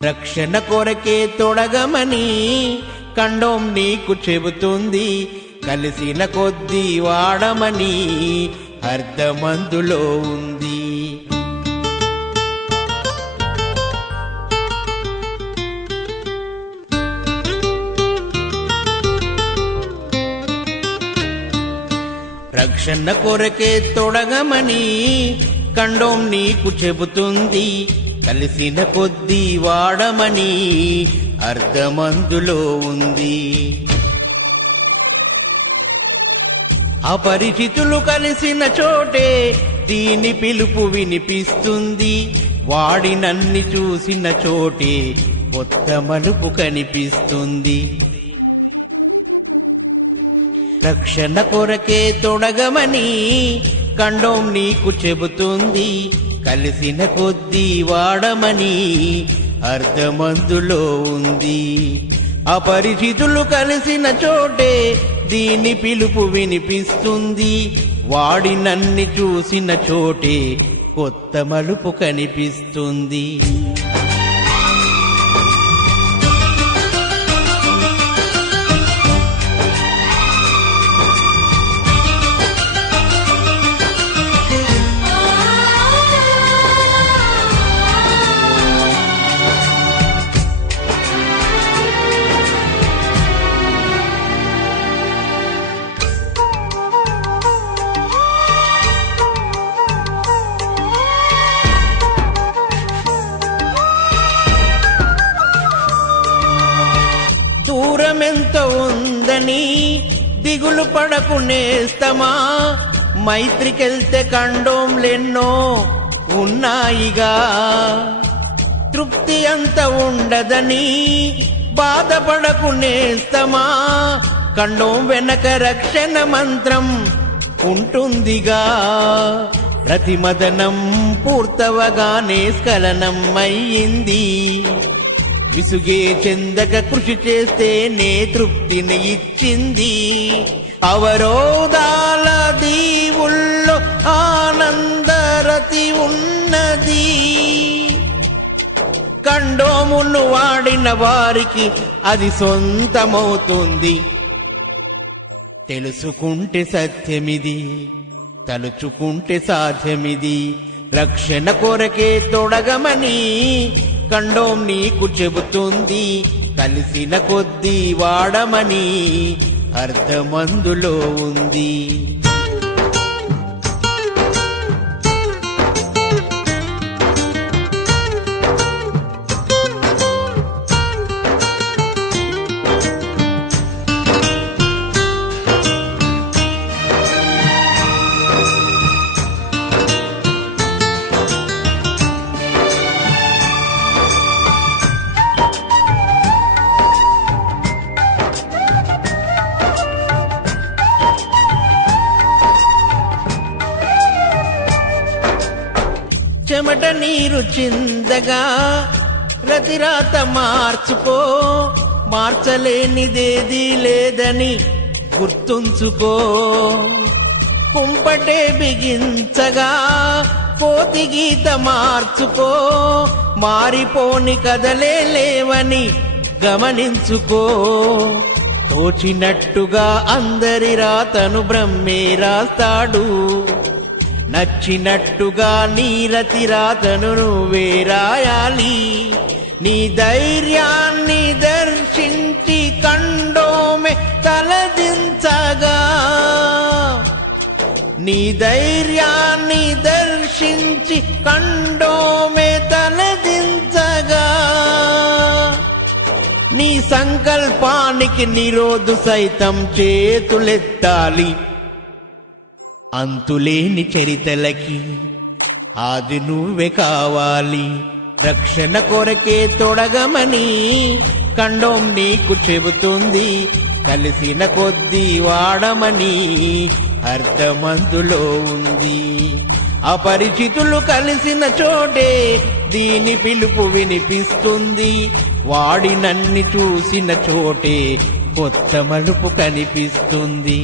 రక్షణ కొరకే తొడగమని కండోం నీకు చెబుతుంది, కలిసిన కొద్దీ వాడమని అర్థమందులో ఉంది. రక్షణ కొరకే తొడగమని కండోం నీకు చెబుతుంది, కలిసిన కొద్దీ వాడమని అర్థమందులో ఉంది. అపరిచితులు కలిసిన చోటే దీని పిలుపు వినిపిస్తుంది, వాడినన్ని చూసిన చోటే కొత్త మలుపు కనిపిస్తుంది. రక్షణ కొరకే తొడగమని కండోం నీకు చెబుతుంది, కలిసిన కొద్దీ వాడమని అర్థమందులో ఉంది. అపరిచితులు కలిసిన చోటే దీని పిలుపు వినిపిస్తుంది, వాడినన్ని చూసిన చోటే కొత్త మలుపు కనిపిస్తుంది. దూరమెంత ఉందని దిగులు పడకు నేస్తమా, మైత్రికెళ్తే కండోంలెన్నో ఉన్నాయిగా. తృప్తి అంత ఉండదని బాధపడకు నేస్తమా, కండోం వెనక రక్షణ మంత్రం ఉంటుందిగా. ప్రతిమదనం పూర్తవగానే స్ఖలనం అయ్యింది, విసుగే చెందక కృషి చేస్తేనే తృప్తిని ఇచ్చింది. అవరోధాల దీవుల్లో ఆనందరతి ఉన్నది, కండోమును వాడిన వారికి అది సొంతమవుతుంది. తెలుసుకుంటే సత్యమిది, తలుచుకుంటే సాధ్యమిది. రక్షణ కొరకే తొడగమని కండోం నీకు చెబుతుంది, కలిసిన కొద్దీ వాడమని అర్థమందులో ఉంది. చెమట నీరు చిందగా రతిరాత మార్చుకో, మార్చలేనిదేదీ లేదని గుర్తుంచుకో. కుంపటే బిగించగా కోతి గీత మార్చుకో, మారిపోని కదలే లేవని గమనించుకో. తోచినట్టుగా అందరి రాతను బ్రహ్మే రాస్తాడు, నచ్చినట్టుగా నీ రతి రాతను నువ్వే రాయాలి. నీ ధైర్యాన్ని దర్శించి కండోమే తలదించగా, నీ ధైర్యాన్ని దర్శించి కండోమే తలదించగా, నీ సంకల్పానికి నిరోధు సైతం చేతులెత్తాలి. అంతులేని చరితలకి ఆది నువ్వే కావాలి. రక్షణ కొరకే తొడగమని కండోం నీకు చెబుతుంది, కలిసిన కొద్దీ వాడమని అర్థమందులో ఉంది. అపరిచితులు కలిసిన చోటే దీని పిలుపు వినిపిస్తుంది, వాడినన్ని చూసిన చోటే కొత్త మలుపు కనిపిస్తుంది.